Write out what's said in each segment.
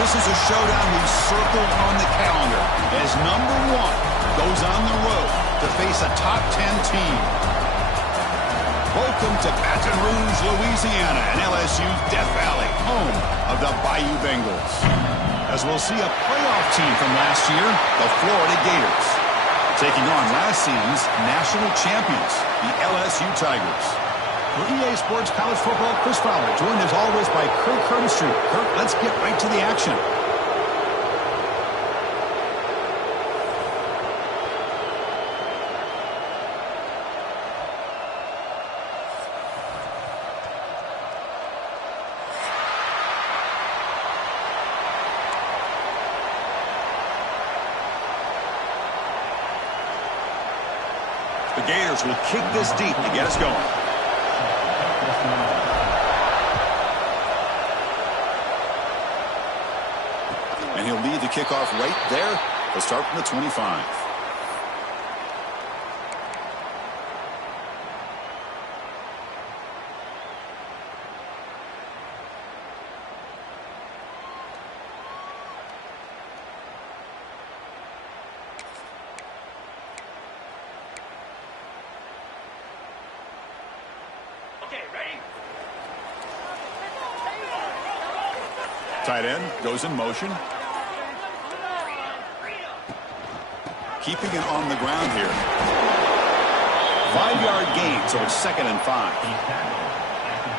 this is a showdown we've circled on the calendar as number 1 goes on the road to face a top 10 team. Welcome to Baton Rouge, Louisiana, and LSU's Death Valley, home of the Bayou Bengals. As we'll see a playoff team from last year, the Florida Gators, taking on last season's national champions, the LSU Tigers. For EA Sports College Football, Chris Fowler, joined as always by Kirk Hermstreet. Kirk, let's get right to the action. The Gators will kick this deep to get us going. And he'll lead the kickoff right there. He'll start from the 25. Tight end goes in motion. Keeping it on the ground here. 5-yard gain, so it's 2nd and 5.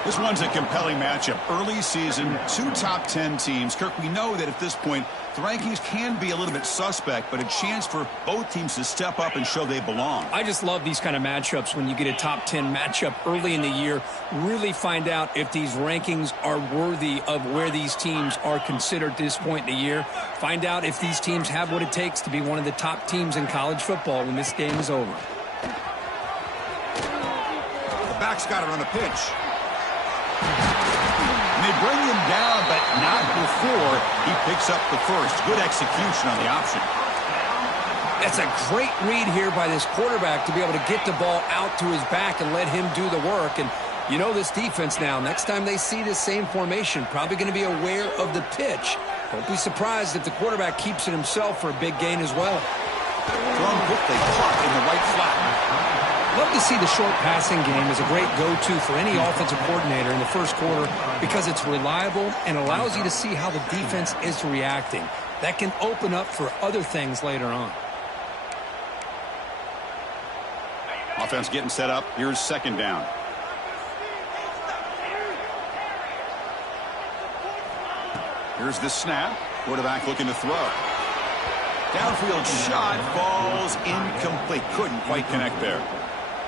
This one's a compelling matchup. Early season, 2 top 10 teams. Kirk, we know that at this point, the rankings can be a little bit suspect, but a chance for both teams to step up and show they belong. I just love these kind of matchups when you get a top 10 matchup early in the year. Really find out if these rankings are worthy of where these teams are considered at this point in the year. Find out if these teams have what it takes to be one of the top teams in college football when this game is over. The back's got it on the pitch. And they bring him down, but not before he picks up the first. Good execution on the option. That's a great read here by this quarterback to be able to get the ball out to his back and let him do the work. And you know this defense now, next time they see this same formation, probably going to be aware of the pitch. Don't be surprised if the quarterback keeps it himself for a big gain as well. Thrown quickly, caught in the right flat. Love to see the short passing game as a great go-to for any offensive coordinator in the first quarter because it's reliable and allows you to see how the defense is reacting. That can open up for other things later on. Offense getting set up. Here's 2nd down. Here's the snap. Quarterback looking to throw. Downfield shot falls incomplete. Couldn't quite connect there.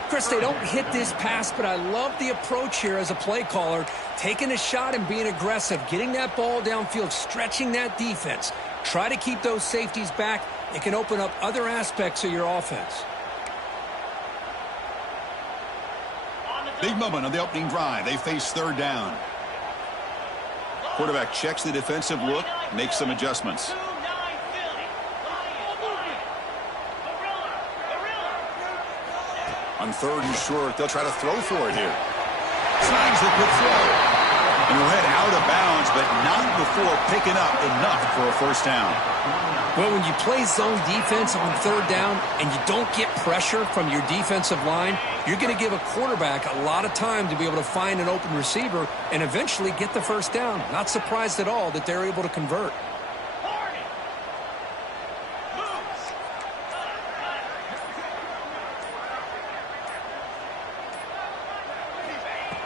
Chris, they don't hit this pass, but I love the approach here as a play caller. Taking a shot and being aggressive, getting that ball downfield, stretching that defense. Try to keep those safeties back. It can open up other aspects of your offense. Big moment on the opening drive. They face 3rd down. Quarterback checks the defensive look, makes some adjustments. On 3rd and short, they'll try to throw for it here. Snags the quick throw. And he'll head out of bounds, but not before picking up enough for a 1st down. Well, when you play zone defense on 3rd down and you don't get pressure from your defensive line, you're going to give a quarterback a lot of time to be able to find an open receiver and eventually get the 1st down. Not surprised at all that they're able to convert.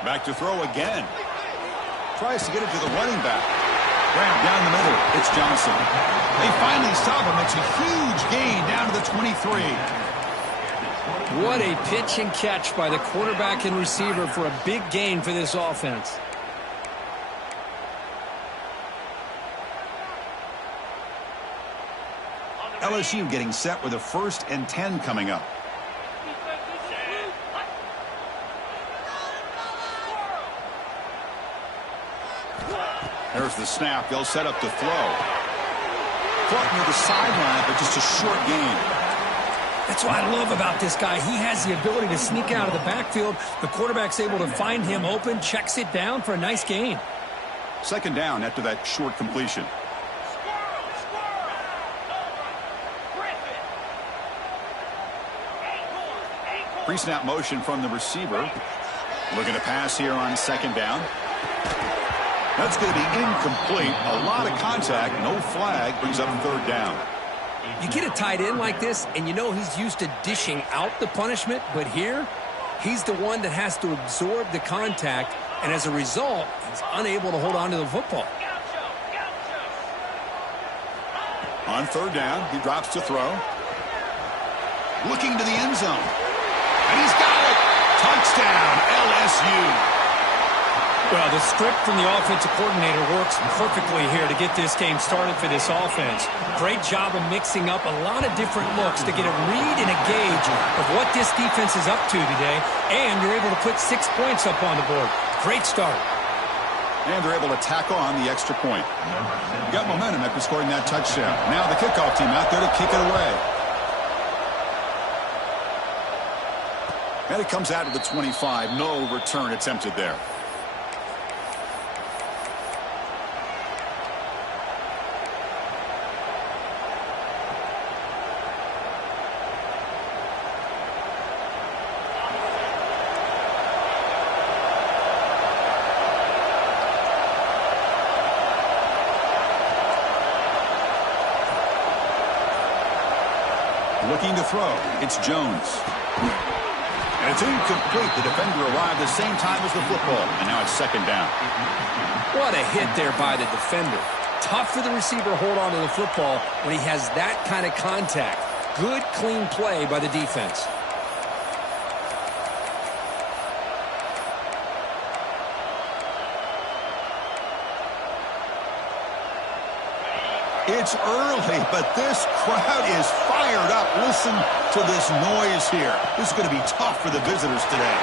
Back to throw again. Tries to get it to the running back. Grab down the middle. It's Johnson. They finally stop him. It's a huge gain down to the 23. What a pitch and catch by the quarterback and receiver for a big gain for this offense. LSU getting set with a 1st and 10 coming up. There's the snap. They'll set up to throw. Caught near the sideline, but just a short gain. That's what I love about this guy. He has the ability to sneak out of the backfield. The quarterback's able to find him open, checks it down for a nice gain. 2nd down after that short completion. Pre-snap motion from the receiver. Looking to pass here on second down. That's going to be incomplete. A lot of contact. No flag. Brings up third down. You get a tight end like this, and you know he's used to dishing out the punishment, but here, he's the one that has to absorb the contact, and as a result, he's unable to hold on to the football. On third down, he drops to throw. Looking to the end zone. And he's got it! Touchdown, LSU! Well, the script from the offensive coordinator works perfectly here to get this game started for this offense. Great job of mixing up a lot of different looks to get a read and a gauge of what this defense is up to today, and you're able to put 6 points up on the board. Great start. And they're able to tack on the extra point. You got momentum after scoring that touchdown. Now the kickoff team out there to kick it away. And it comes out to the 25. No return attempted there. Looking to throw. It's Jones. And it's incomplete. The defender arrived the same time as the football. And now it's second down. What a hit there by the defender. Tough for the receiver to hold on to the football when he has that kind of contact. Good, clean play by the defense. It's early, but this crowd is fired up. Listen to this noise here. This is going to be tough for the visitors today.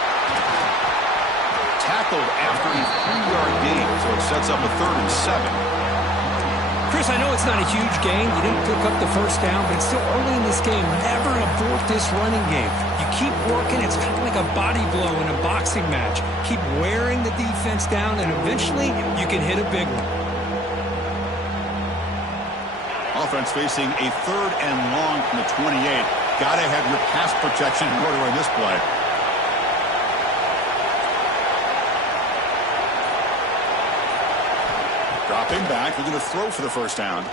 Tackled after a 3-yard gain, so it sets up a 3rd and 7. Chris, I know it's not a huge gain. You didn't pick up the first down, but it's still early in this game. Never abort this running game. You keep working. It's kind of like a body blow in a boxing match. Keep wearing the defense down, and eventually you can hit a big one. Offense facing a 3rd and long from the 28. Got to have your pass protection in order on this play. Dropping back. They're going to throw for the first down.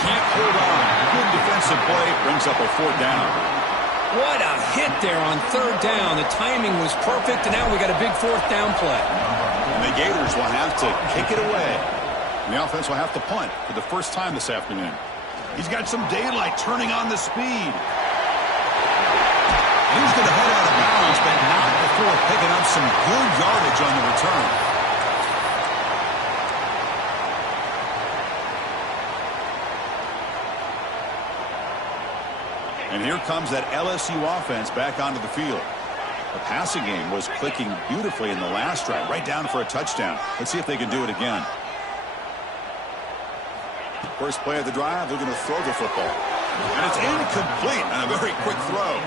Can't hold on. Good defensive play. Brings up a 4th down. What a hit there on 3rd down. The timing was perfect, and now we got a big 4th down play. And the Gators will have to kick it away. And the offense will have to punt for the first time this afternoon. He's got some daylight turning on the speed. And he's going to head out of bounds, but not before picking up some good yardage on the return. And here comes that LSU offense back onto the field. The passing game was clicking beautifully in the last drive, right down for a touchdown. Let's see if they can do it again. First play of the drive, they're going to throw the football. And it's incomplete on a very quick throw.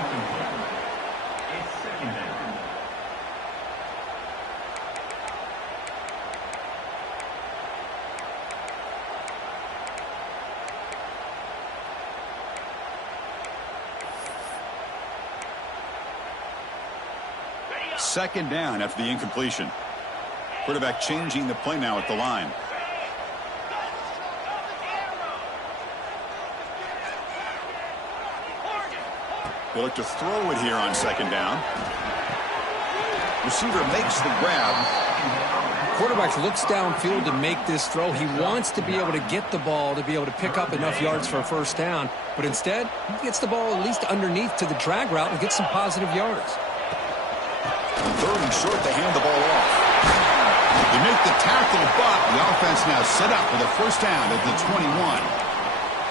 Second down after the incompletion. Quarterback changing the play now at the line. They look to throw it here on second down. Receiver makes the grab. Quarterback looks downfield to make this throw. He wants to be able to get the ball to be able to pick up enough yards for a first down. But instead, he gets the ball at least underneath to the drag route and gets some positive yards. 3rd and short, they hand the ball off. They make the tackle, but the offense now set up for the first down at the 21.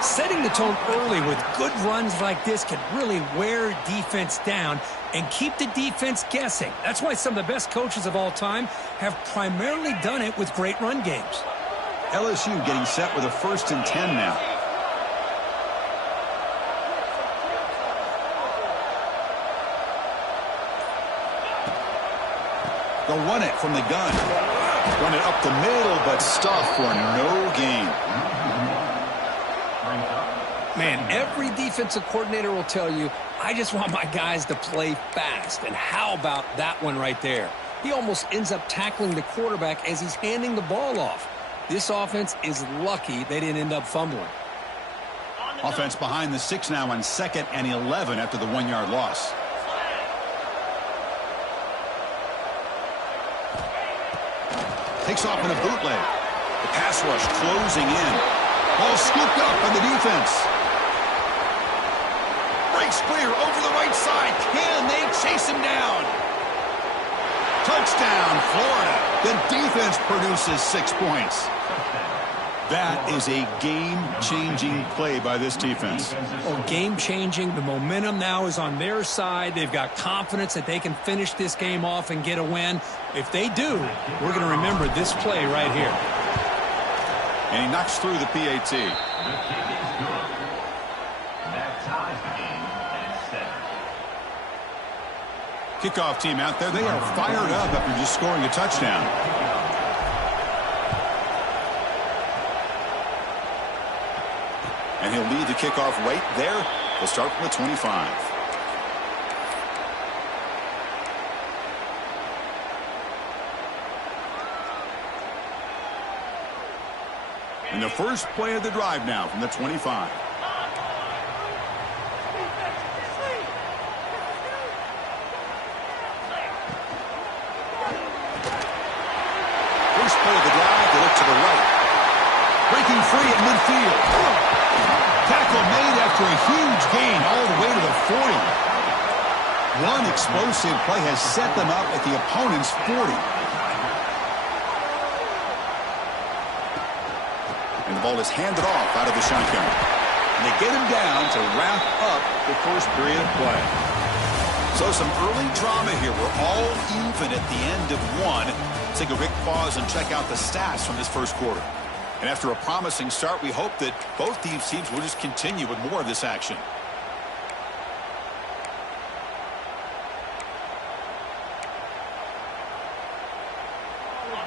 Setting the tone early with good runs like this can really wear defense down and keep the defense guessing. That's why some of the best coaches of all time have primarily done it with great run games. LSU getting set with a 1st and 10 now. They'll run it from the gun. Run it up the middle, but stuff for no gain. Man, every defensive coordinator will tell you I just want my guys to play fast. And how about that one right there? He almost ends up tackling the quarterback as he's handing the ball off. This offense is lucky they didn't end up fumbling. Offense behind the 6 now on 2nd and 11 after the 1-yard loss. Takes off in a bootleg. The pass rush closing in. Ball scooped up by the defense. Breaks clear over the right side. Can they chase him down? Touchdown, Florida. The defense produces 6 points. That is a game-changing play by this defense. Oh, game-changing. The momentum now is on their side. They've got confidence that they can finish this game off and get a win. If they do, we're going to remember this play right here. And he knocks through the PAT. Kickoff team out there. They are fired up after just scoring a touchdown. And he'll lead the kickoff right there. He'll start from the 25. And the first play of the drive now from the 25. First play of the drive, they look to the right. Breaking free at midfield. Tackle made after a huge gain all the way to the 40. One explosive play has set them up at the opponent's 40. And the ball is handed off out of the shotgun. And they get him down to wrap up the first period of play. So some early drama here. We're all even at the end of one. Let's take a quick pause and check out the stats from this first quarter. And after a promising start, we hope that both these teams will just continue with more of this action.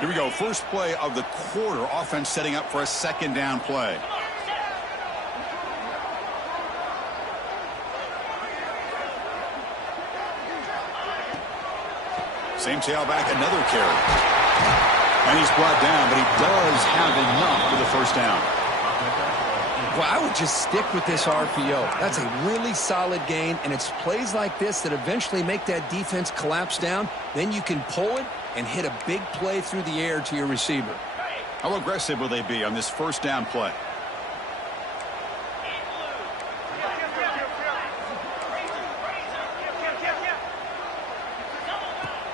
Here we go. First play of the quarter. Offense setting up for a 2nd down play. Same tailback, another carry. And he's brought down, but he does have enough for the first down. Well, I would just stick with this RPO. That's a really solid gain, and it's plays like this that eventually make that defense collapse down. Then you can pull it and hit a big play through the air to your receiver. How aggressive will they be on this first down play?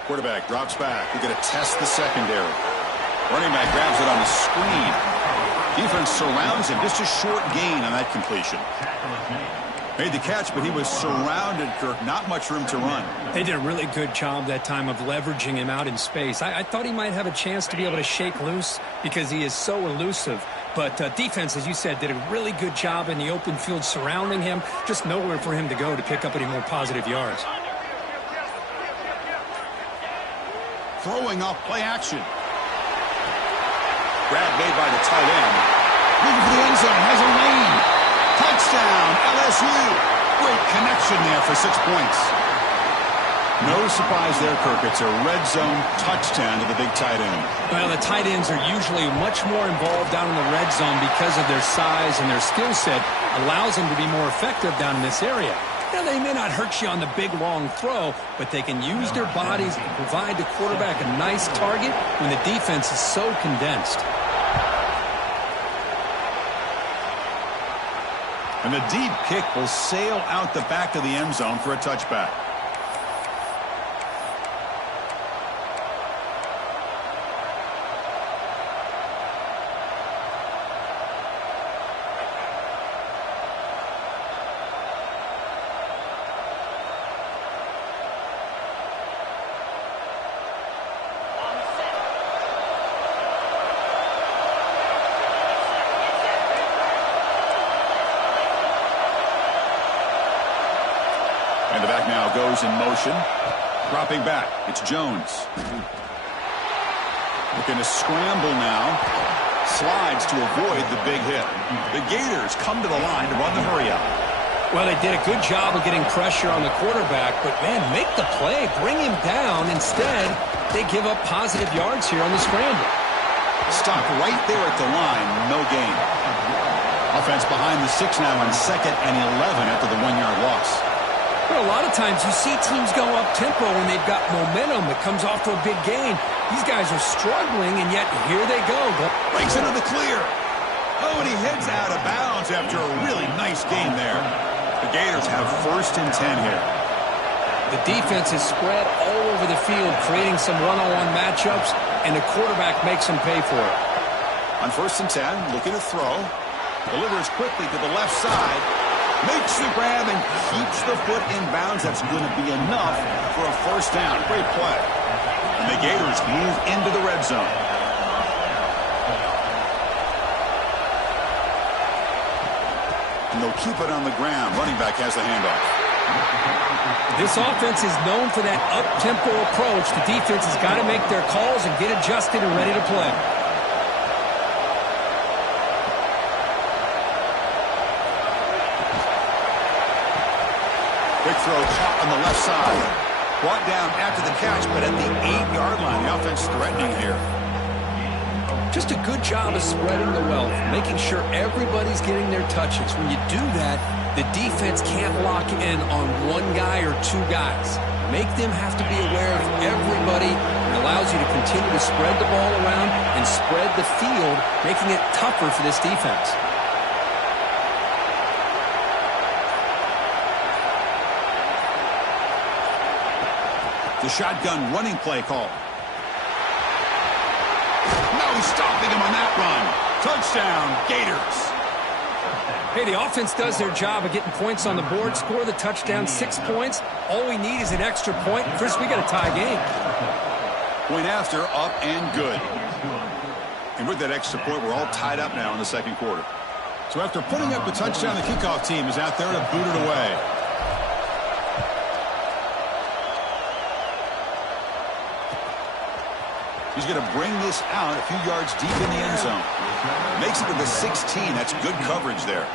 Quarterback drops back. We're going to test the secondary. Running back grabs it on the screen. Defense surrounds him. Just a short gain on that completion. Made the catch, but he was surrounded, Kirk. Not much room to run. They did a really good job that time of leveraging him out in space. I thought he might have a chance to be able to shake loose because he is so elusive. But defense, as you said, did a really good job in the open field surrounding him. Just nowhere for him to go to pick up any more positive yards. Throwing off play action. Grab made by the tight end. Looking for the end zone. Has a lane. Touchdown, LSU. Great connection there for 6 points. No surprise there, Kirk. It's a red zone touchdown to the big tight end. Well, the tight ends are usually much more involved down in the red zone because of their size and their skill set allows them to be more effective down in this area. Now, they may not hurt you on the big, long throw, but they can use their bodies to provide the quarterback a nice target when the defense is so condensed. And the deep kick will sail out the back of the end zone for a touchback. And the back now goes in motion. Dropping back. It's Jones. Looking to scramble now. Slides to avoid the big hit. The Gators come to the line to run the hurry out. Well, they did a good job of getting pressure on the quarterback, but, man, make the play. Bring him down. Instead, they give up positive yards here on the scramble. Stop right there at the line. No gain. Offense behind the 6 now on 2nd and 11 after the 1-yard loss. Well, a lot of times you see teams go up-tempo when they've got momentum that comes off to a big gain. These guys are struggling, and yet here they go. Breaks into the clear. Oh, and he heads out of bounds after a really nice gain there. The Gators have 1st and 10 here. The defense is spread all over the field, creating some one-on-one matchups, and the quarterback makes them pay for it. On 1st and 10, looking to throw. Delivers quickly to the left side. Makes the grab and keeps the foot in bounds. That's going to be enough for a 1st down. Great play. And the Gators move into the red zone. And they'll keep it on the ground. Running back has the handoff. This offense is known for that up-tempo approach. The defense has got to make their calls and get adjusted and ready to play. Quick throw caught on the left side. Brought down after the catch, but at the 8-yard line. The offense threatening here. Just a good job of spreading the wealth, making sure everybody's getting their touches. When you do that, the defense can't lock in on one guy or 2 guys. Make them have to be aware of everybody. It allows you to continue to spread the ball around and spread the field, making it tougher for this defense. The shotgun running play call. No stopping him on that run. Touchdown, Gators. Hey, the offense does their job of getting points on the board, score the touchdown, 6 points. All we need is an extra point. Chris, we got a tie game. Point after, up and good. And with that extra point, we're all tied up now in the 2nd quarter. So after putting up the touchdown, the kickoff team is out there to boot it away. He's going to bring this out a few yards deep in the end zone. Makes it to the 16. That's good coverage there.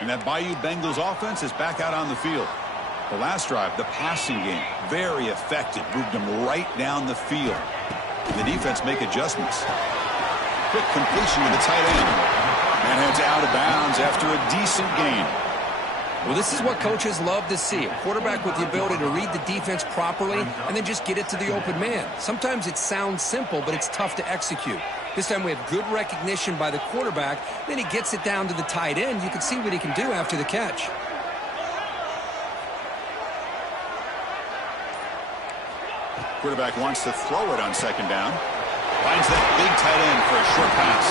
And that Bayou Bengals offense is back out on the field. The last drive, the passing game, very effective. Moved them right down the field. And the defense make adjustments. Quick completion to the tight end. And heads out of bounds after a decent gain. Well, this is what coaches love to see. A quarterback with the ability to read the defense properly and then just get it to the open man. Sometimes it sounds simple, but it's tough to execute. This time we have good recognition by the quarterback. Then he gets it down to the tight end. You can see what he can do after the catch. Quarterback wants to throw it on 2nd down. Finds that big tight end for a short pass.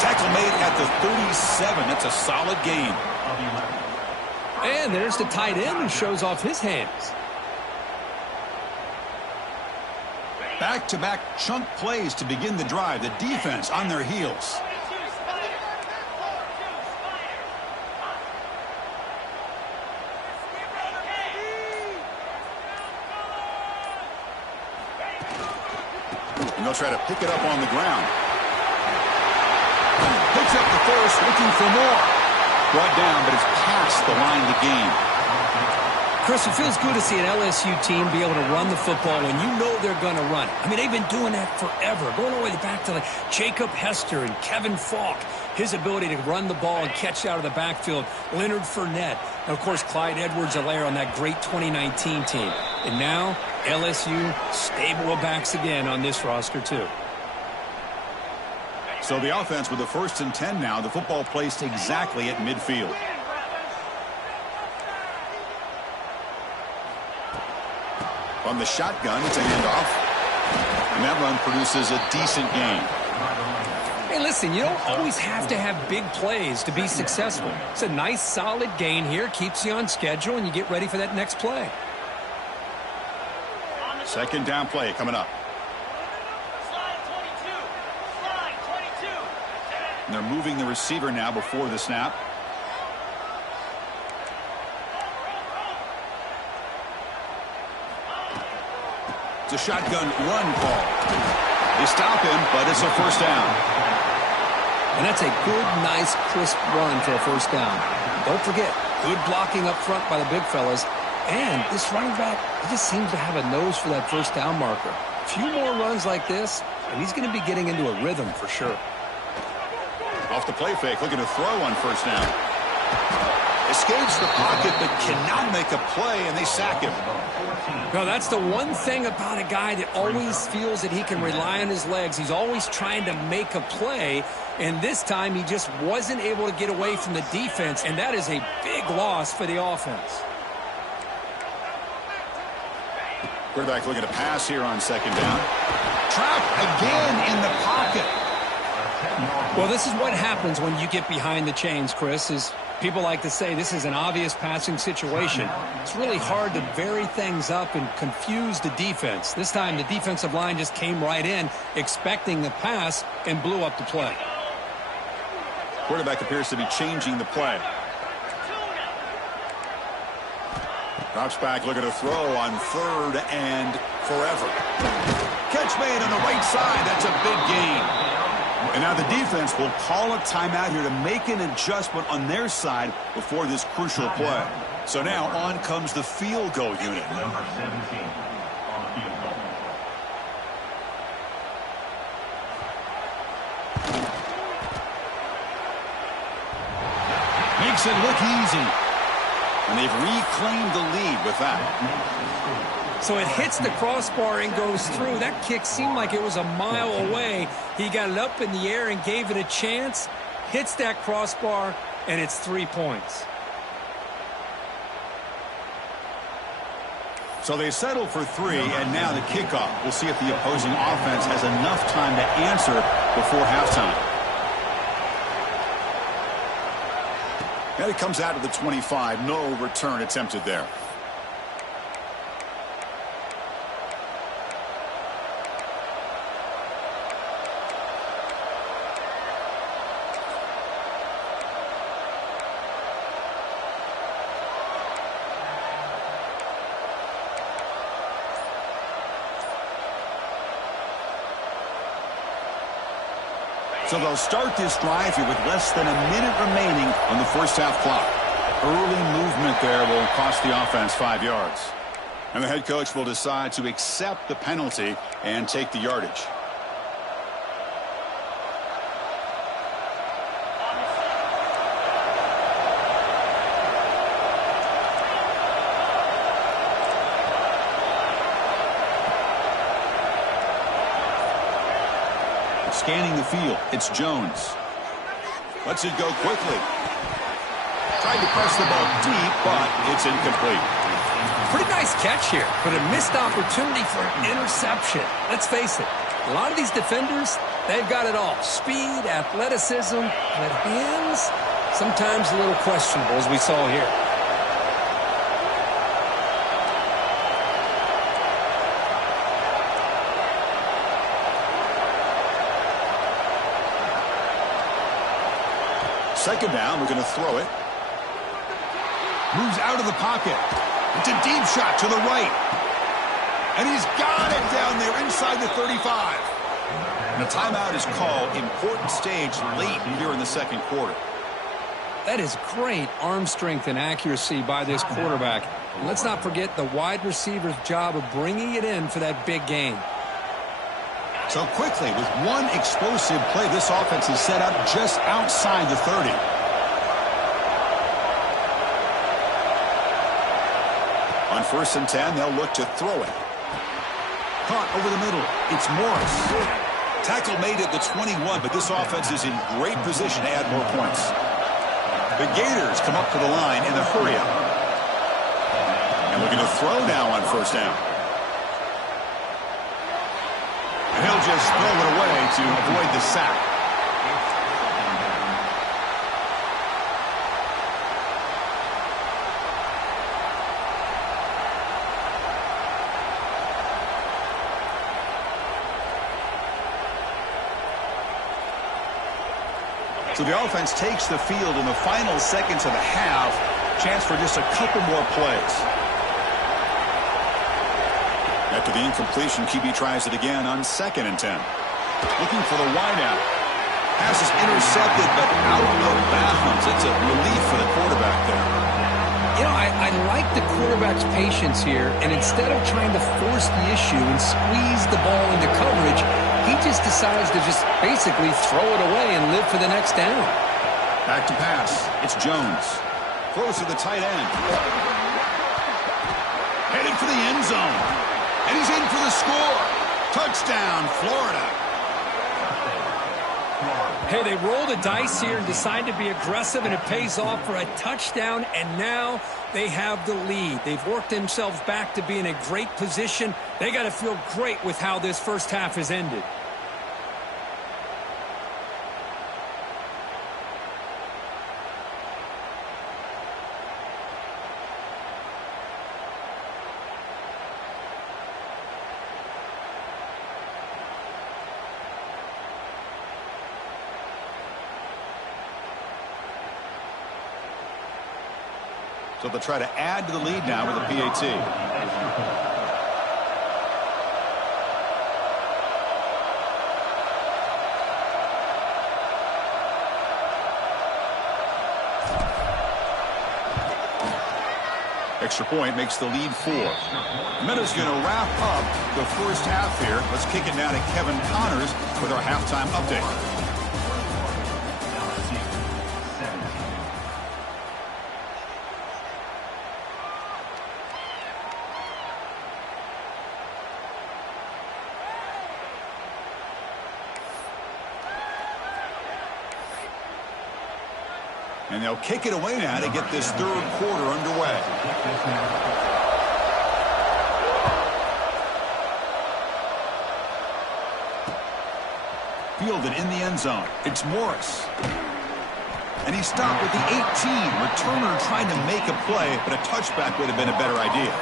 Tackle made at the 37. That's a solid gain. And there's the tight end who shows off his hands. Back-to-back chunk plays to begin the drive. The defense on their heels. And they'll try to pick it up on the ground. Picks up the first, looking for more. Brought down, but it's past the line to gain. Chris, it feels good to see an LSU team be able to run the football when you know they're going to run it. I mean, they've been doing that forever, going all the way back to like Jacob Hester and Kevin Falk. His ability to run the ball and catch out of the backfield, Leonard Fournette, and, of course, Clyde Edwards-Helaire on that great 2019 team. And now, LSU stable of backs again on this roster, too. So the offense with the 1st and 10 now, the football placed exactly at midfield. On the shotgun, it's a handoff. And that run produces a decent gain. Hey, listen, you don't always have to have big plays to be successful. It's a nice, solid gain here. Keeps you on schedule, and you get ready for that next play. 2nd down play coming up. And they're moving the receiver now before the snap. It's a shotgun run call. They stop him, but it's a first down. And that's a good, nice, crisp run for a first down. Don't forget, good blocking up front by the big fellas. And this running back, he just seems to have a nose for that first down marker. A few more runs like this, and he's going to be getting into a rhythm for sure. Off the play fake, looking to throw on first down. Escapes the pocket, but cannot make a play, and they sack him. No, that's the one thing about a guy that always feels that he can rely on his legs. He's always trying to make a play, and this time he just wasn't able to get away from the defense, and that is a big loss for the offense. Quarterback looking to pass here on second down. Trapped again in the pocket. Well, this is what happens when you get behind the chains, Chris, is people like to say this is an obvious passing situation. It's really hard to vary things up and confuse the defense. This time the defensive line just came right in expecting the pass and blew up the play. Quarterback appears to be changing the play. Drops back, looking to throw on third and forever. Catch made on the right side. That's a big gain. And now the defense will call a timeout here to make an adjustment on their side before this crucial play. So now on comes the field goal unit. Number 17 on the field goal. Makes it look easy. And they've reclaimed the lead with that. So it hits the crossbar and goes through. That kick seemed like it was a mile away. He got it up in the air and gave it a chance. Hits that crossbar, and it's 3 points. So they settle for 3, and now the kickoff. We'll see if the opposing offense has enough time to answer before halftime. And it comes out to the 25. No return attempted there. So they'll start this drive here with less than a minute remaining on the first half clock. Early movement there will cost the offense 5 yards. And the head coach will decide to accept the penalty and take the yardage. Scanning the field, it's Jones. Lets it go quickly. Tried to press the ball deep, but it's incomplete. Pretty nice catch here, but a missed opportunity for an interception. Let's face it, a lot of these defenders, they've got it all. Speed, athleticism, but hands, sometimes a little questionable, as we saw here. Second down, we're going to throw it. Moves out of the pocket. It's a deep shot to the right. And he's got it down there inside the 35. And the timeout is called. Important stage late here in the second quarter. That is great arm strength and accuracy by this quarterback. And let's not forget the wide receiver's job of bringing it in for that big gain. So quickly, with one explosive play, this offense is set up just outside the 30. On 1st and 10, they'll look to throw it. Caught over the middle. It's Morris. Tackle made at the 21, but this offense is in great position to add more points. The Gators come up to the line in a hurry-up. And looking to throw now on 1st down. And he'll just throw it away to avoid the sack. So the offense takes the field in the final seconds of the half. Chance for just a couple more plays. After the incompletion, QB tries it again on 2nd and 10. Looking for the wideout. Pass is intercepted, but out of bounds. It's a relief for the quarterback there. You know, I like the quarterback's patience here, and instead of trying to force the issue and squeeze the ball into coverage, he just decides to just basically throw it away and live for the next down. Back to pass. It's Jones. Throws to the tight end. Headed for the end zone. And he's in for the score. Touchdown, Florida. Hey, they roll the dice here and decide to be aggressive, and it pays off for a touchdown, and now they have the lead. They've worked themselves back to be in a great position. They got to feel great with how this first half has ended. So they'll try to add to the lead now with a PAT. Extra point makes the lead 4. Minutes going to wrap up the first half here. Let's kick it down to Kevin Connors with our halftime update. And they'll kick it away now to get this third quarter underway. Fielded in the end zone. It's Morris. And he stopped at the 18. Returner trying to make a play, but a touchback would have been a better idea.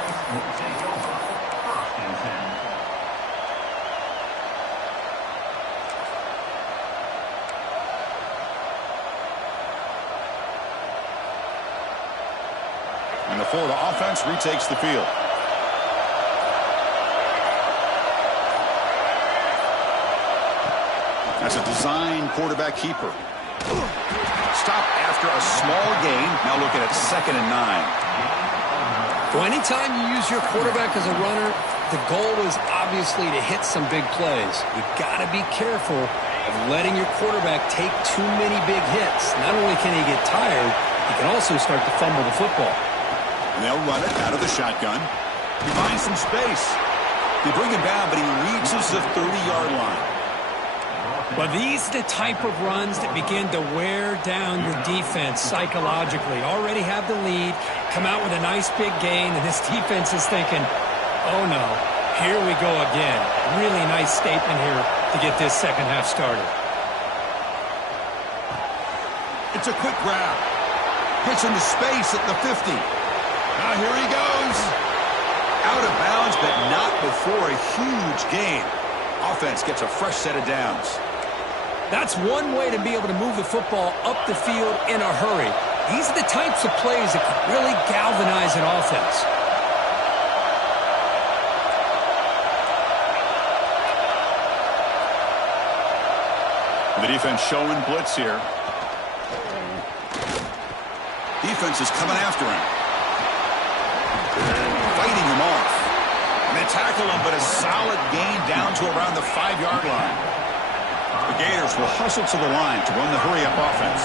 And the Florida offense retakes the field. That's a design quarterback keeper. Stop after a small gain. Now looking at 2nd and 9. Well, anytime you use your quarterback as a runner, the goal is obviously to hit some big plays. You've got to be careful of letting your quarterback take too many big hits. Not only can he get tired, he can also start to fumble the football. And they'll run it out of the shotgun. He finds some space. They bring him down, but he reaches the 30-yard line. Well, these are the type of runs that begin to wear down your defense psychologically. Already have the lead, come out with a nice big gain, and this defense is thinking, oh no, here we go again. Really nice statement here to get this second half started. It's a quick grab. Gets into space at the 50. Now here he goes. Out of bounds, but not before a huge gain. Offense gets a fresh set of downs. That's one way to be able to move the football up the field in a hurry. These are the types of plays that can really galvanize an offense. The defense showing blitz here. Defense is coming after him. Fighting him off. And they tackle him, but a solid gain down to around the 5-yard line. The Gators will hustle to the line to run the hurry-up offense.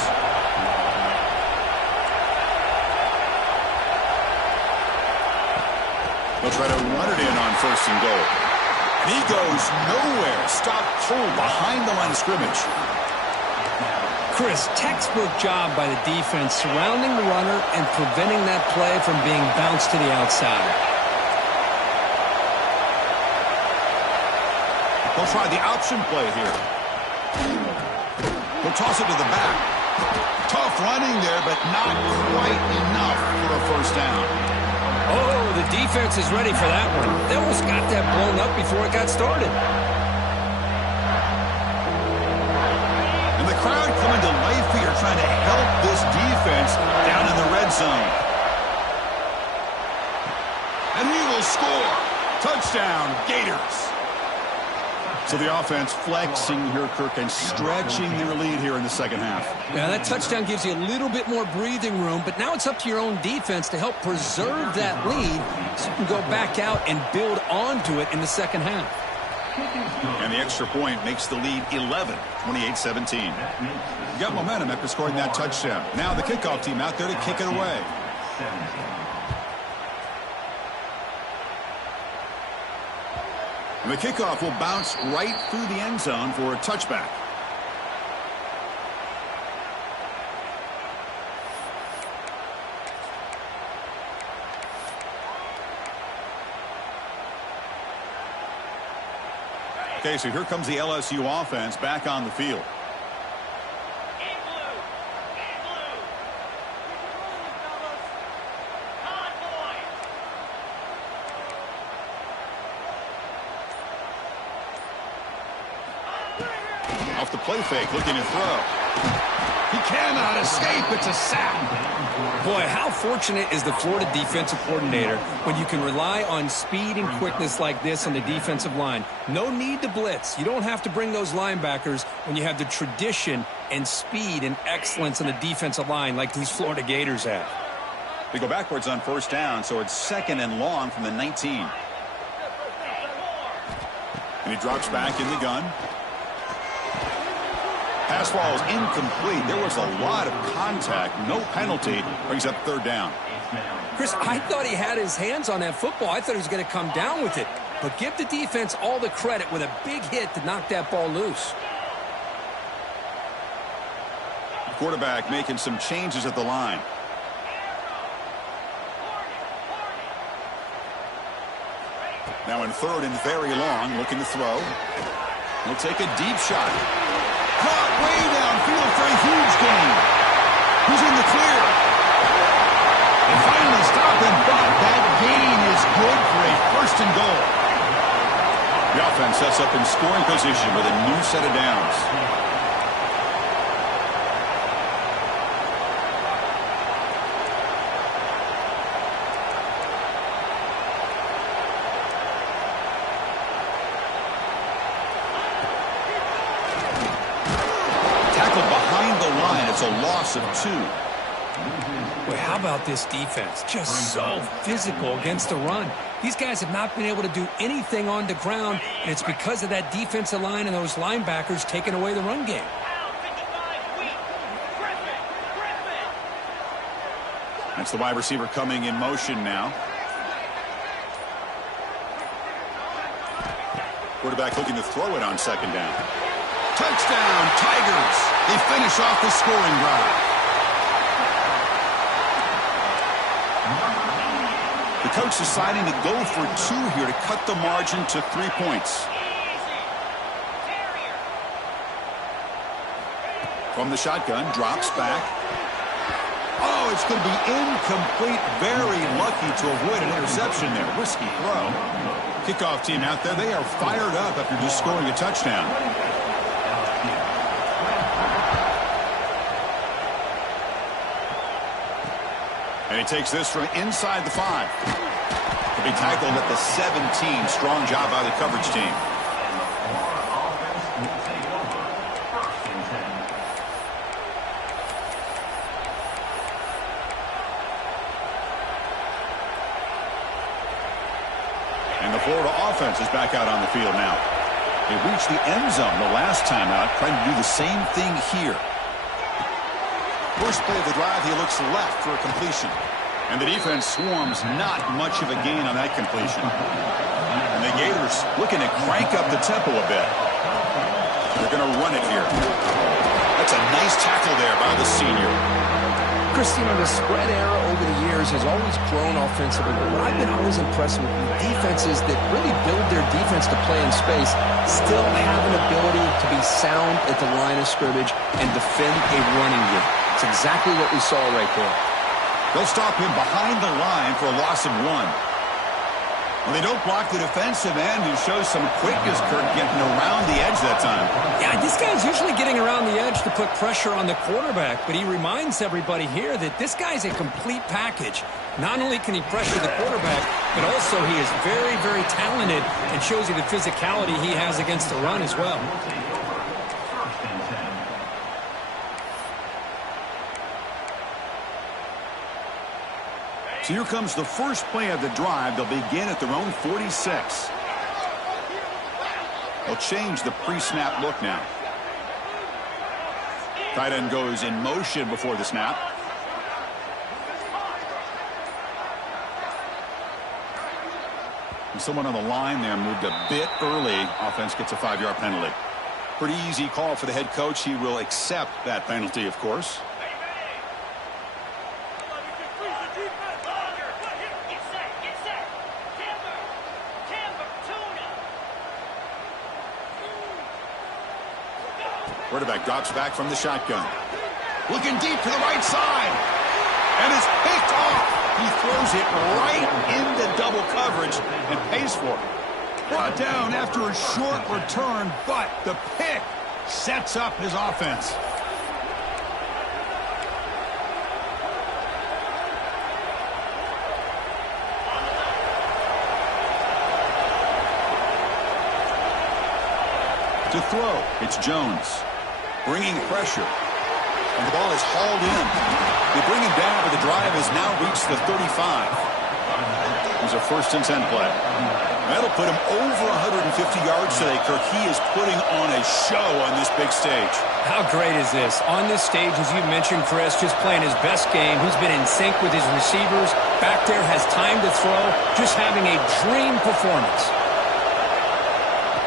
They'll try to run it in on 1st and goal. And he goes nowhere. Stopped cold behind the line of scrimmage. Chris, textbook job by the defense surrounding the runner and preventing that play from being bounced to the outside. They'll try the option play here. They'll toss it to the back. Tough running there, but not quite enough for a first down. Oh, the defense is ready for that one. They almost got that blown up before it got started. And the crowd coming to life here trying to help this defense down in the red zone. And he will score. Touchdown, Gators. So the offense flexing here, Kirk, and stretching their lead here in the second half. Yeah, that touchdown gives you a little bit more breathing room, but now it's up to your own defense to help preserve that lead so you can go back out and build onto it in the second half. And the extra point makes the lead 11, 28-17. You got momentum after scoring that touchdown. Now the kickoff team out there to kick it away. And the kickoff will bounce right through the end zone for a touchback. Okay, so here comes the LSU offense back on the field. Off the play fake, looking to throw. He cannot escape. It's a sack. Boy, how fortunate is the Florida defensive coordinator when you can rely on speed and quickness like this on the defensive line. No need to blitz. You don't have to bring those linebackers when you have the tradition and speed and excellence on the defensive line like these Florida Gators have. They go backwards on first down, so it's second and long from the 19. And he drops back in the gun. Pass ball is incomplete. There was a lot of contact. No penalty. Brings up third down. Chris, I thought he had his hands on that football. I thought he was going to come down with it. But give the defense all the credit with a big hit to knock that ball loose. The quarterback making some changes at the line. Now in third and very long, looking to throw. He'll take a deep shot. Caught way downfield for a huge gain. Who's in the clear? They finally stop him, but that gain is good for a first and goal. The offense sets up in scoring position with a new set of downs. A loss of 2. Boy, how about this defense? Just so physical against the run. These guys have not been able to do anything on the ground, and it's because of that defensive line and those linebackers taking away the run game. That's the wide receiver coming in motion now. Quarterback looking to throw it on second down. Touchdown, Tigers. They finish off the scoring drive. The coach deciding to go for 2 here to cut the margin to 3 points. From the shotgun, drops back. Oh, it's going to be incomplete. Very lucky to avoid an interception there. Risky throw. Kickoff team out there, they are fired up after just scoring a touchdown. And he takes this from inside the 5. To be tackled at the 17. Strong job by the coverage team. And the Florida offense is back out on the field now. They reached the end zone the last time out, trying to do the same thing here. First play of the drive, he looks left for a completion. And the defense swarms not much of a gain on that completion. And the Gators looking to crank up the tempo a bit. They're going to run it here. That's a nice tackle there by the senior. Christina, the spread era over the years has always grown offensively, but what I've been always impressed with defenses that really build their defense to play in space still have an ability to be sound at the line of scrimmage and defend a running game. It's exactly what we saw right there. They'll stop him behind the line for a loss of 1. Well, they don't block the defensive end, who shows some quickness, Kirk, getting around the edge that time. Yeah, this guy's usually getting around the edge to put pressure on the quarterback, but he reminds everybody here that this guy's a complete package. Not only can he pressure the quarterback, but also he is very, very talented and shows you the physicality he has against the run as well. So here comes the first play of the drive. They'll begin at their own 46. They'll change the pre-snap look now. Tight end goes in motion before the snap. And someone on the line there moved a bit early. Offense gets a 5-yard penalty. Pretty easy call for the head coach. He will accept that penalty, of course. Quarterback drops back from the shotgun. Looking deep to the right side. And it's picked off. He throws it right into double coverage and pays for it. Brought down after a short return, but the pick sets up his offense. To throw, it's Jones. Bringing pressure. And the ball is hauled in. They bring him down, but the drive has now reached the 35. He's a 1st and 10 play. That'll put him over 150 yards today, Kirk. He is putting on a show on this big stage. How great is this? On this stage, as you mentioned, Chris, just playing his best game. He's been in sync with his receivers. Back there, has time to throw. Just having a dream performance.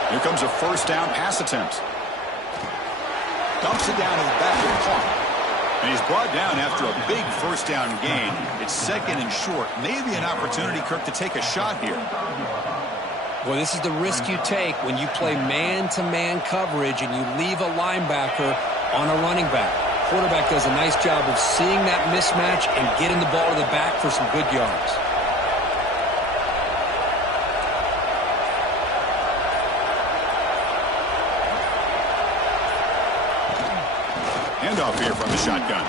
Here comes a 1st down pass attempt. Dumps it down in the back of the clock. And he's brought down after a big 1st down gain. It's 2nd and short. Maybe an opportunity, Kirk, to take a shot here. Well, this is the risk you take when you play man-to-man coverage and you leave a linebacker on a running back. Quarterback does a nice job of seeing that mismatch and getting the ball to the back for some good yards. Handoff here from the shotgun.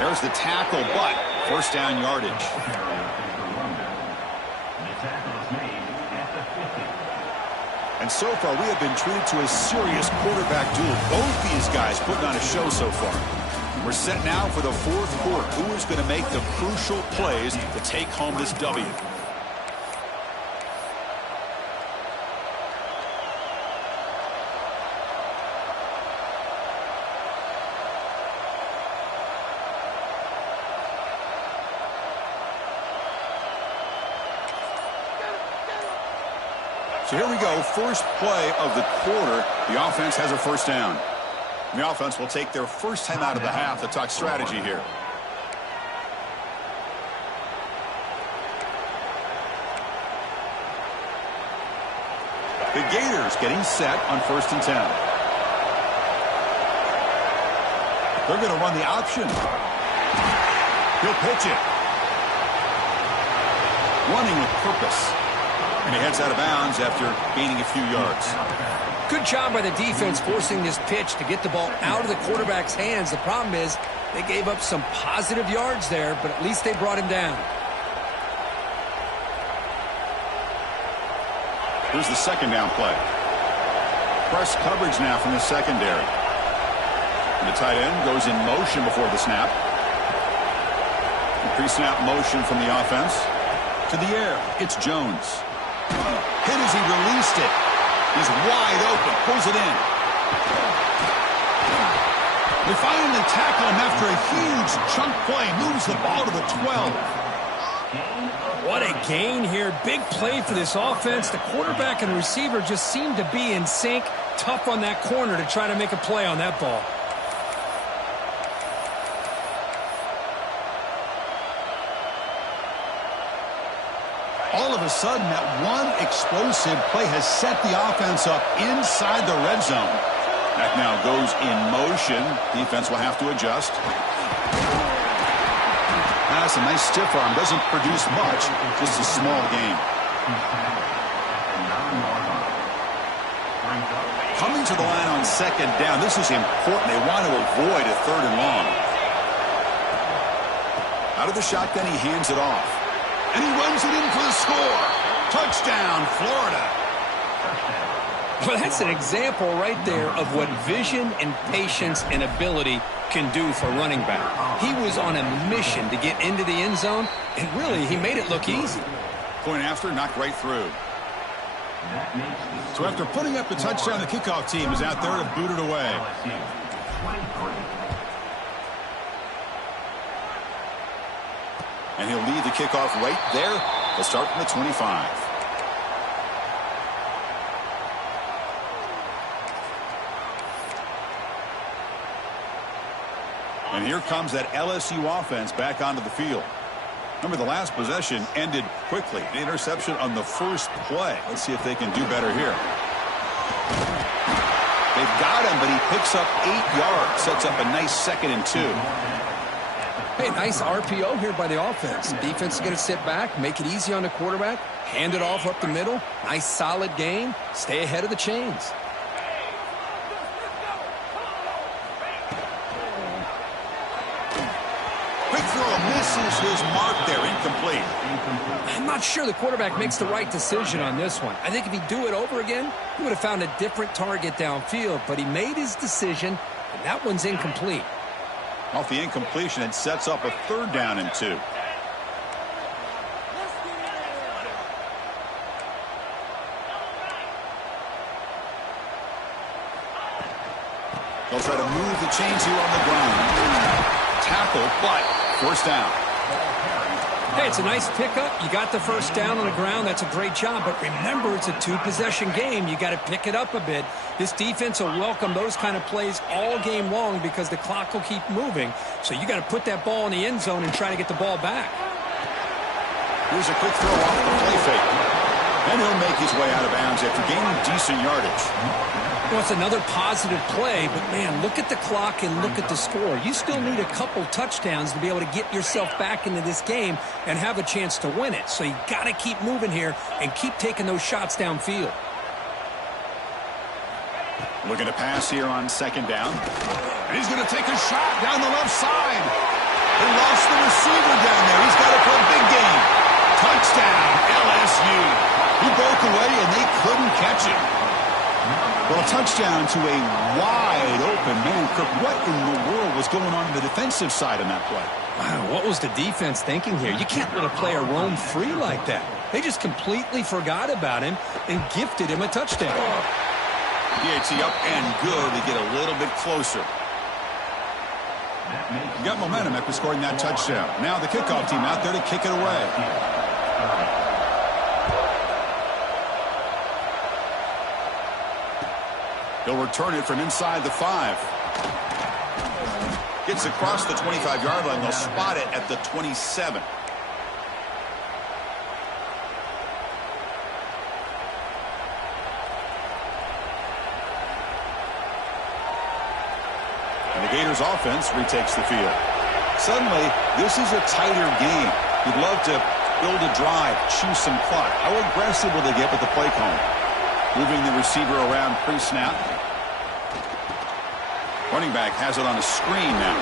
There's the tackle, but 1st down yardage. And so far, we have been treated to a serious quarterback duel. Both these guys putting on a show so far. We're set now for the 4th quarter. Who is going to make the crucial plays to take home this W? So here we go, first play of the quarter. The offense has a 1st down. The offense will take their first time out of the half to talk strategy here. The Gators getting set on 1st and 10. They're going to run the option. He'll pitch it. Running with purpose. And he heads out of bounds after gaining a few yards. Good job by the defense forcing this pitch to get the ball out of the quarterback's hands. The problem is they gave up some positive yards there, but at least they brought him down. Here's the 2nd down play. Press coverage now from the secondary. And the tight end goes in motion before the snap. The pre-snap motion from the offense. To the air, it's Jones. Hit as he released it. He's wide open, pulls it in. They finally tackle him after a huge chunk play. Moves the ball to the 12. What a gain here. Big play for this offense. The quarterback and receiver just seem to be in sync. Tough on that corner to try to make a play on that ball. All of a sudden, that one explosive play has set the offense up inside the red zone. That now goes in motion. Defense will have to adjust. That's a nice stiff arm. Doesn't produce much. Just a small gain. Coming to the line on second down. This is important. They want to avoid a 3rd and long. Out of the shotgun, he hands it off. And he runs it in for the score. Touchdown, Florida. Well, that's an example right there of what vision and patience and ability can do for running back. He was on a mission to get into the end zone, and really, he made it look easy. Point after, knocked right through. So after putting up the touchdown, the kickoff team is out there to boot it away. And he'll lead the kickoff right there. He'll start from the 25. And here comes that LSU offense back onto the field. Remember, the last possession ended quickly. The interception on the first play. Let's see if they can do better here. They've got him, but he picks up 8 yards. Sets up a nice 2nd and 2. Hey, nice RPO here by the offense. Defense is going to sit back, make it easy on the quarterback, hand it off up the middle. Nice solid game. Stay ahead of the chains. Quick throw misses his mark there. Incomplete. I'm not sure the quarterback makes the right decision on this one. I think if he'd do it over again, he would have found a different target downfield, but he made his decision, and that one's incomplete. Off the incompletion, it sets up a 3rd down and 2. They'll try to move the chains here on the ground. Tackle, but first down. Hey, it's a nice pickup. You got the first down on the ground. That's a great job. But remember, it's a 2-possession game. You got to pick it up a bit. This defense will welcome those kind of plays all game long because the clock will keep moving. So you got to put that ball in the end zone and try to get the ball back. Here's a quick throw off the play fake. And he'll make his way out of bounds after gaining decent yardage. Well, it's another positive play, but, man, look at the clock and look at the score. You still need a couple touchdowns to be able to get yourself back into this game and have a chance to win it. So you got to keep moving here and keep taking those shots downfield. Looking to pass here on 2nd down. And he's going to take a shot down the left side. They lost the receiver down there. He's got it for a big game. Touchdown, LSU. He broke away, and they couldn't catch him. Well, a touchdown to a wide-open man. Kirk, what in the world was going on the defensive side in that play? Wow, what was the defense thinking here? You can't let a player roam free like that. They just completely forgot about him and gifted him a touchdown. PAT up and good. They get a little bit closer. You got momentum after scoring that touchdown. Now the kickoff team out there to kick it away. He'll return it from inside the 5. Gets across the 25-yard line. They'll spot it at the 27. And the Gators offense retakes the field. Suddenly, this is a tighter game. You'd love to build a drive, choose some clock. How aggressive will they get with the play call? Moving the receiver around pre-snap. Running back has it on a screen now.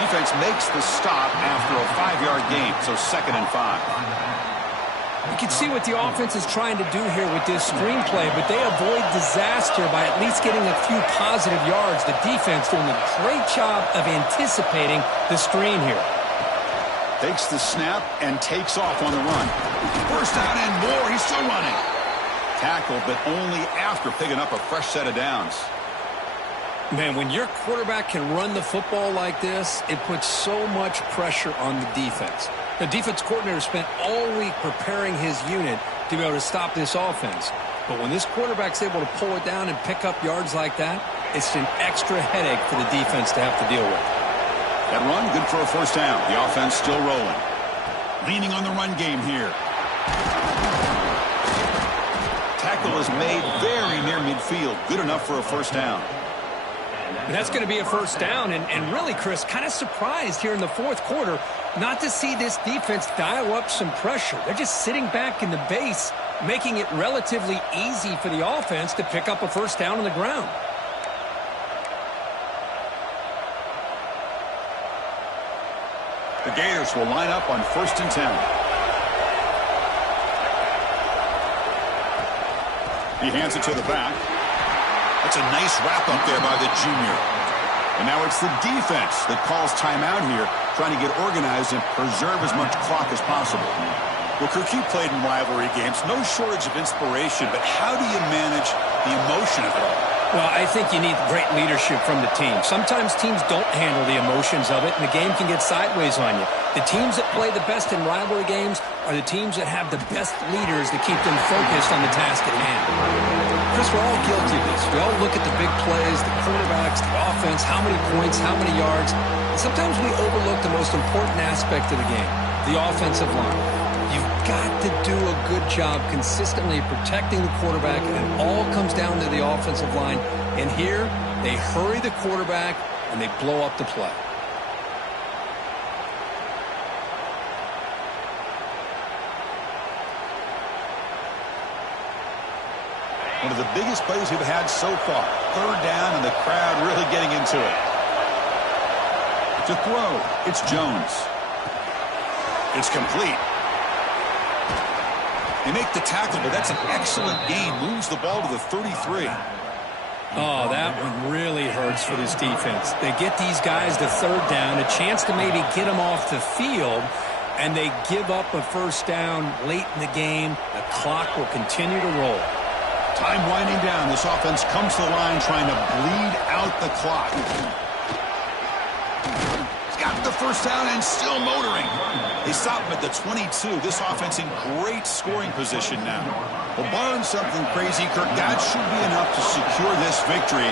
Defense makes the stop after a 5-yard gain, so 2nd and 5. You can see what the offense is trying to do here with this screenplay, but they avoid disaster by at least getting a few positive yards. The defense doing a great job of anticipating the screen here. Takes the snap and takes off on the run. First down and more. He's still running. Tackle, but only after picking up a fresh set of downs. Man, when your quarterback can run the football like this, it puts so much pressure on the defense. The defense coordinator spent all week preparing his unit to be able to stop this offense. But when this quarterback's able to pull it down and pick up yards like that, it's an extra headache for the defense to have to deal with. That run, good for a first down. The offense still rolling. Leaning on the run game here. Tackle is made very near midfield. Good enough for a first down. And that's going to be a first down. And really, Chris, kind of surprised here in the fourth quarter. not to see this defense dial up some pressure. They're just sitting back in the base, making it relatively easy for the offense to pick up a first down on the ground. The Gators will line up on 1st and 10. He hands it to the back. That's a nice wrap up there by the junior. And now it's the defense that calls timeout here, trying to get organized and preserve as much clock as possible. Well, Kirk, you played in rivalry games. No shortage of inspiration, but how do you manage the emotion of it all? Well, I think you need great leadership from the team. Sometimes teams don't handle the emotions of it, and the game can get sideways on you. The teams that play the best in rivalry games are the teams that have the best leaders to keep them focused on the task at hand. Chris, we're all guilty of this. We all look at the big plays, the quarterbacks, the offense, how many points, how many yards. And sometimes we overlook the most important aspect of the game, the offensive line. You've got to do a good job consistently protecting the quarterback, and it all comes down to the offensive line. And here, they hurry the quarterback, and they blow up the play. One of the biggest plays we've had so far. 3rd down, and the crowd really getting into it. To throw, it's Jones. It's complete. They make the tackle, but that's an excellent gain. Moves the ball to the 33. Oh, that one really hurts for this defense. They get these guys to 3rd down, a chance to maybe get them off the field, and they give up a first down late in the game. The clock will continue to roll. Time winding down. This offense comes to the line trying to bleed out the clock. He's got the first down and still motoring. They stop him at the 22. This offense in great scoring position now. Well, barring something crazy, Kirk, that should be enough to secure this victory.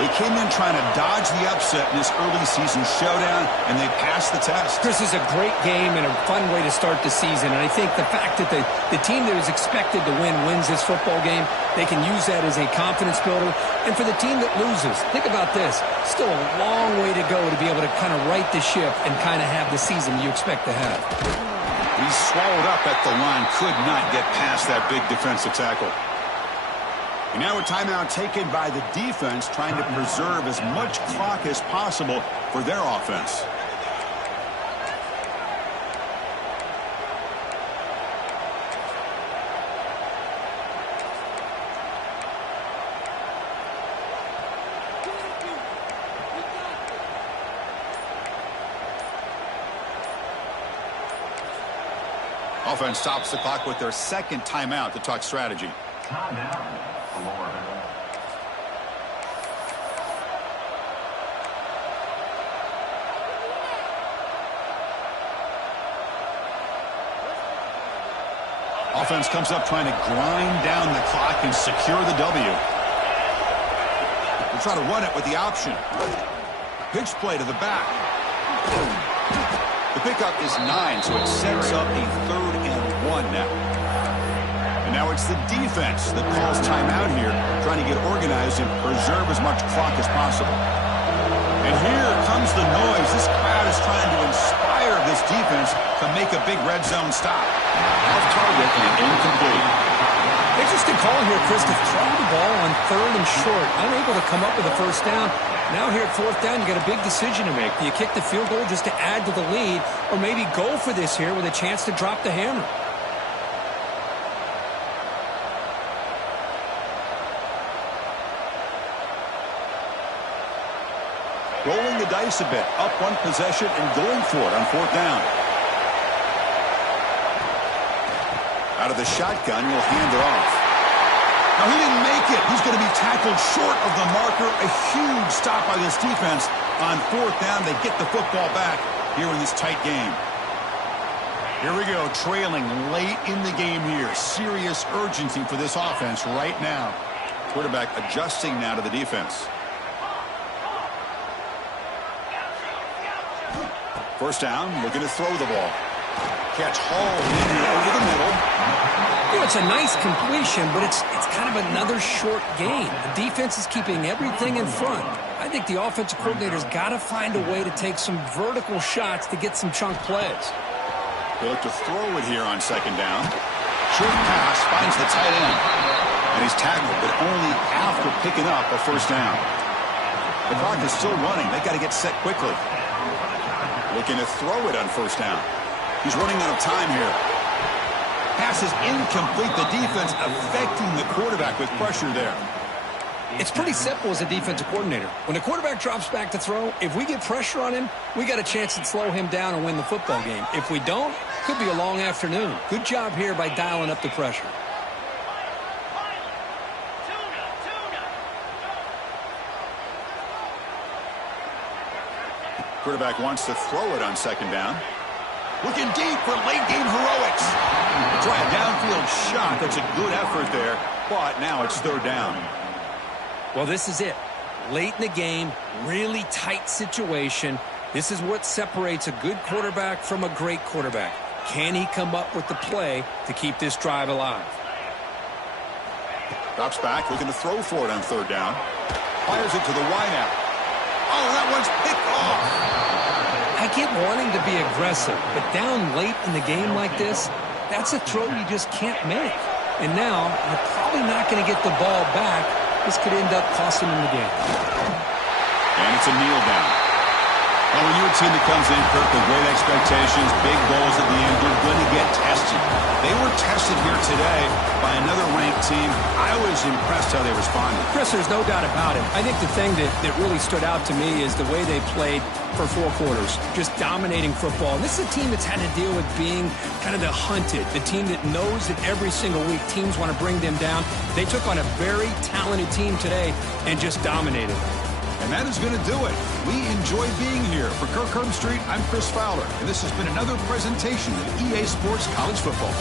They came in trying to dodge the upset in this early season showdown, and they passed the test. This is a great game and a fun way to start the season. And I think the fact that the team that is expected to win wins this football game, they can use that as a confidence builder. And for the team that loses, think about this. Still a long way to go to be able to kind of right the ship and kind of have the season you expect to have. He's swallowed up at the line, could not get past that big defensive tackle. And now a timeout taken by the defense, trying to preserve as much clock as possible for their offense. Offense stops the clock with their 2nd timeout to talk strategy. Timeout. Offense comes up trying to grind down the clock and secure the W. We'll try to run it with the option. Pitch play to the back. The pickup is 9, so it sets up a 3rd and 1 now. And now it's the defense that calls timeout here, trying to get organized and preserve as much clock as possible. And here comes the noise. This crowd is trying to inspire this defense to make a big red zone stop. Off target and incomplete. Interesting call here, Chris, to throw the ball on 3rd and short. Unable to come up with a first down. Now here at 4th down, you got a big decision to make. Do you kick the field goal just to add to the lead, or maybe go for this here with a chance to drop the hammer? Rolling the dice a bit, up one possession and going for it on 4th down. Out of the shotgun, he'll hand it off. Now, he didn't make it. He's going to be tackled short of the marker. A huge stop by this defense on 4th down. They get the football back here in this tight game. Here we go, trailing late in the game here. Serious urgency for this offense right now. Quarterback adjusting now to the defense. First down, looking to throw the ball. Catch hauled in here over the middle. You know, it's a nice completion, but it's kind of another short gain. The defense is keeping everything in front. I think the offensive coordinator's got to find a way to take some vertical shots to get some chunk plays. They look to throw it here on second down. Short pass finds the tight end. And he's tackled, but only after picking up a first down. The clock is still running. They've got to get set quickly. Looking to throw it on first down. He's running out of time here. Pass is incomplete. The defense affecting the quarterback with pressure there. It's pretty simple as a defensive coordinator. When the quarterback drops back to throw, if we get pressure on him, we got a chance to slow him down and win the football game. If we don't, could be a long afternoon. Good job here by dialing up the pressure. Quarterback wants to throw it on second down. Looking deep for late game heroics. Try a downfield shot. That's a good effort there, but now it's third down. Well, this is it. Late in the game, really tight situation. This is what separates a good quarterback from a great quarterback. Can he come up with the play to keep this drive alive? Drops back, looking to throw for it on third down. Fires it to the wideout. Oh, that one's picked off. I get wanting to be aggressive, but down late in the game like this, that's a throw you just can't make. And now, you're probably not going to get the ball back. This could end up costing him the game. And it's a kneel down. Well, when you're a team that comes in, Kirk, with great expectations, big goals at the end, you're going to get tested. They were tested here today by another ranked team. I was impressed how they responded. Chris, there's no doubt about it. I think the thing that really stood out to me is the way they played for 4 quarters, just dominating football. And this is a team that's had to deal with being kind of the hunted, the team that knows that every single week teams want to bring them down. They took on a very talented team today and just dominated them. And that is going to do it. We enjoy being here. For Kirk Herbstreit, I'm Chris Fowler, and this has been another presentation of EA Sports College Football.